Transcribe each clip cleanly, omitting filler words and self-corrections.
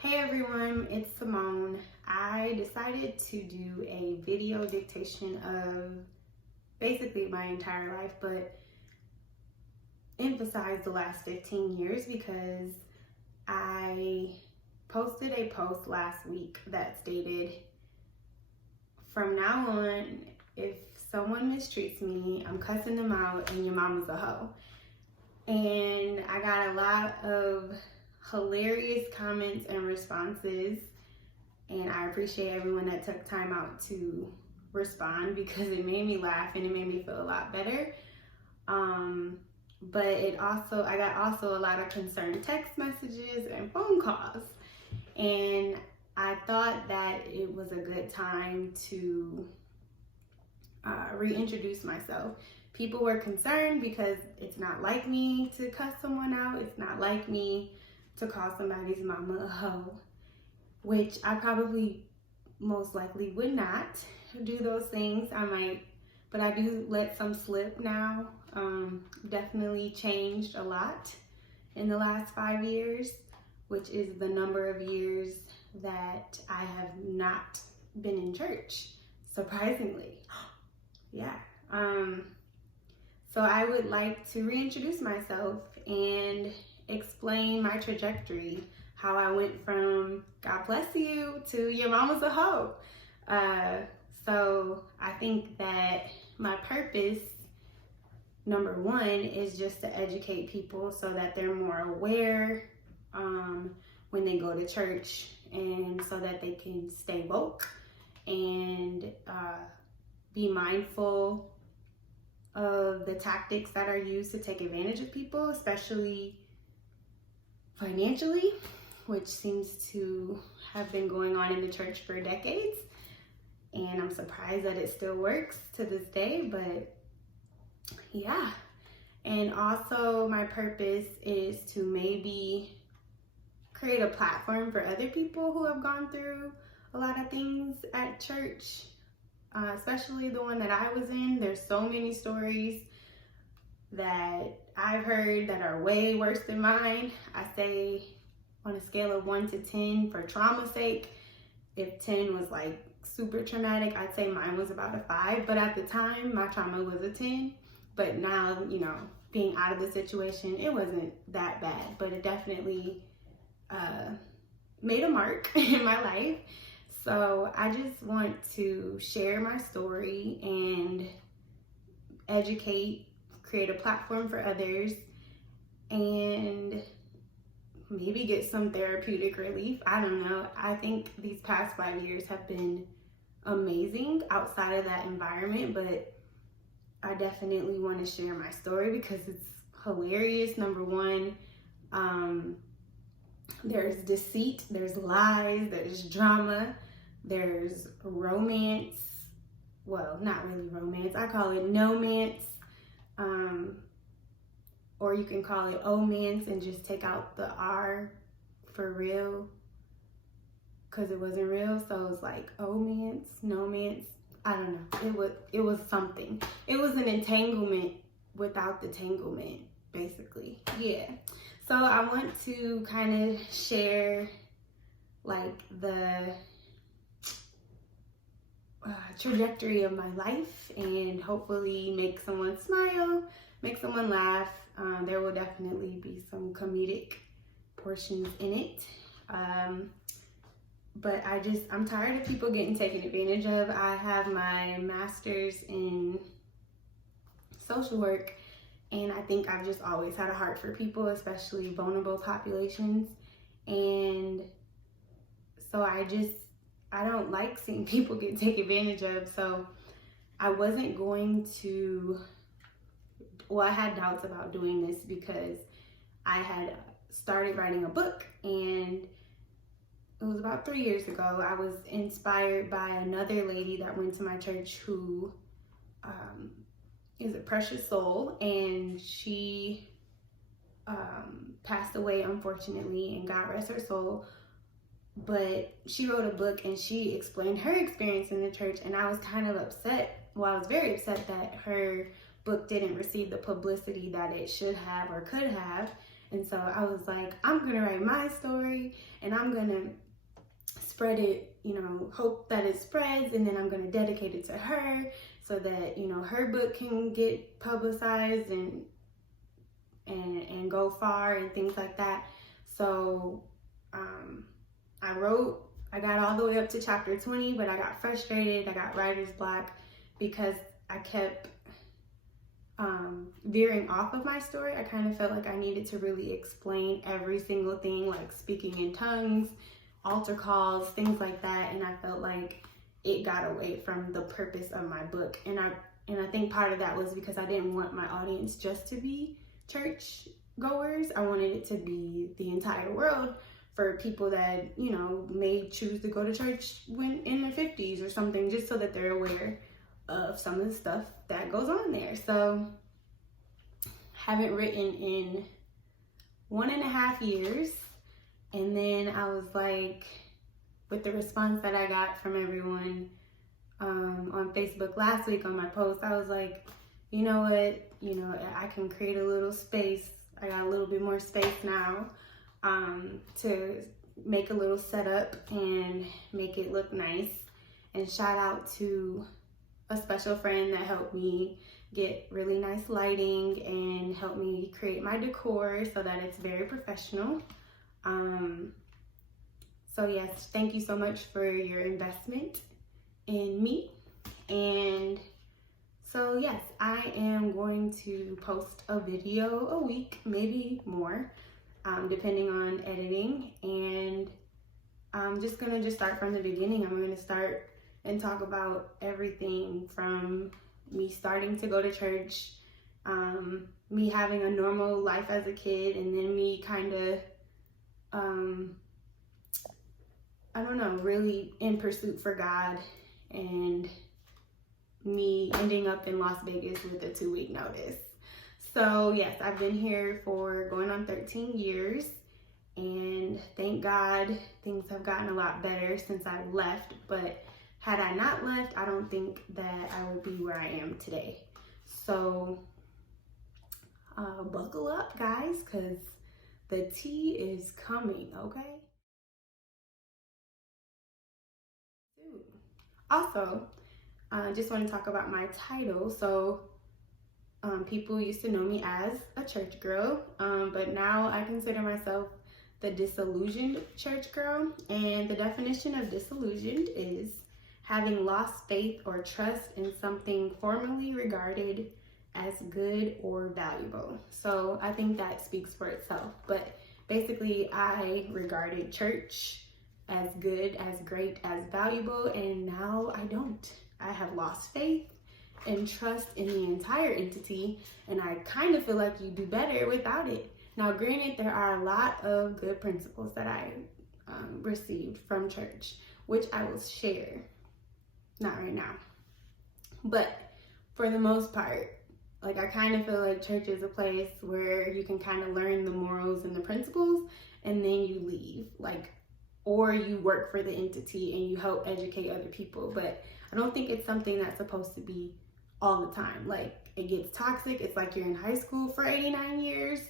Hey everyone, it's Simone. I decided to do a video dictation of basically my entire life, but emphasize the last 15 years because I posted a post last week that stated, from now on, if someone mistreats me, I'm cussing them out and your mama's a hoe. And I got a lot of hilarious comments and responses, and I appreciate everyone that took time out to respond because it made me laugh and it made me feel a lot better. But I got a lot of concerned text messages and phone calls, and I thought that it was a good time to reintroduce myself. People were concerned because it's not like me to cuss someone out. It's not like me to call somebody's mama a hoe, which I probably most likely would not do those things. I might, but I do let some slip now. Definitely changed a lot in the last 5 years, which is the number of years that I have not been in church, surprisingly. Yeah. So I would like to reintroduce myself and explain my trajectory, how I went from God bless you to your mama's a hoe. So I think that my purpose, number one, is just to educate people so that they're more aware when they go to church, and so that they can stay woke and be mindful of the tactics that are used to take advantage of people, especially financially, which seems to have been going on in the church for decades. And I'm surprised that it still works to this day, but yeah. And also my purpose is to maybe create a platform for other people who have gone through a lot of things at church, especially the one that I was in. There's so many stories that I've heard that are way worse than mine. I say on a scale of 1 to 10 for trauma's sake, if 10 was like super traumatic, I'd say mine was about a 5. But at the time, my trauma was a 10. But now, being out of the situation, it wasn't that bad. But it definitely made a mark in my life. So I just want to share my story and educate, create a platform for others, and maybe get some therapeutic relief. I don't know. I think these past 5 years have been amazing outside of that environment, but I definitely want to share my story because it's hilarious. Number one, there's deceit, there's lies, there's drama, there's romance. Well, not really romance. I call it no-mance. Or you can call it omance and just take out the R for real, because it wasn't real. So it's like omance, no-mance. I don't know. It was something. It was an entanglement without the tanglement, basically. Yeah. So I want to kind of share like the trajectory of my life and hopefully make someone smile, make someone laugh. There will definitely be some comedic portions in it. But I'm tired of people getting taken advantage of. I have my master's in social work, and I think I've just always had a heart for people, especially vulnerable populations. And so I don't like seeing people get taken advantage of. So I wasn't going to, I had doubts about doing this because I had started writing a book, and it was about 3 years ago. I was inspired by another lady that went to my church who is a precious soul, and she passed away, unfortunately, and God rest her soul. But she wrote a book and she explained her experience in the church, and I was kind of upset. Well, I was very upset that her book didn't receive the publicity that it should have or could have. And so I was like, I'm gonna write my story and I'm gonna spread it, hope that it spreads, and then I'm gonna dedicate it to her so that, her book can get publicized and go far and things like that. So I got all the way up to chapter 20, but I got frustrated, I got writer's block because I kept veering off of my story. I kind of felt like I needed to really explain every single thing, like speaking in tongues, altar calls, things like that, and I felt like it got away from the purpose of my book. And I think part of that was because I didn't want my audience just to be church goers. I wanted it to be the entire world, for people that, may choose to go to church when in their 50s or something, just so that they're aware of some of the stuff that goes on there. So haven't written in 1.5 years. And then I was like, with the response that I got from everyone on Facebook last week on my post, I was like, you know what, I can create a little space. I got a little bit more space now to make a little setup and make it look nice. And shout out to a special friend that helped me get really nice lighting and helped me create my decor so that it's very professional. So yes, thank you so much for your investment in me. And so yes, I am going to post a video a week, maybe more, depending on editing. And I'm just gonna start from the beginning. I'm gonna start and talk about everything from me starting to go to church, me having a normal life as a kid, and then me kind of, I don't know, really in pursuit for God, and me ending up in Las Vegas with a 2-week notice. So yes, I've been here for going on 13 years, and thank God things have gotten a lot better since I left. But had I not left, I don't think that I would be where I am today. So buckle up, guys, because the tea is coming, okay? Also, I just want to talk about my title. So people used to know me as a church girl, but now I consider myself the disillusioned church girl. And the definition of disillusioned is having lost faith or trust in something formerly regarded as good or valuable. So I think that speaks for itself. But basically, I regarded church as good, as great, as valuable, and now I don't. I have lost faith and trust in the entire entity, and I kind of feel like you do better without it. Now, granted, there are a lot of good principles that I received from church, which I will share. Not right now. But for the most part, like, I kind of feel like church is a place where you can kind of learn the morals and the principles, and then you leave. Or you work for the entity and you help educate other people. But I don't think it's something that's supposed to be all the time. Like, it gets toxic. It's like you're in high school for 89 years.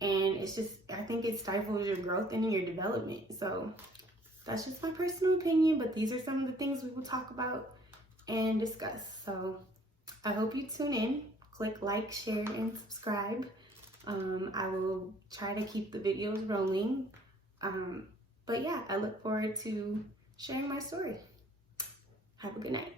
And it's just, I think it stifles your growth and your development. So that's just my personal opinion. But these are some of the things we will talk about and discuss. So I hope you tune in. Click like, share, and subscribe. I will try to keep the videos rolling. But yeah, I look forward to sharing my story. Have a good night.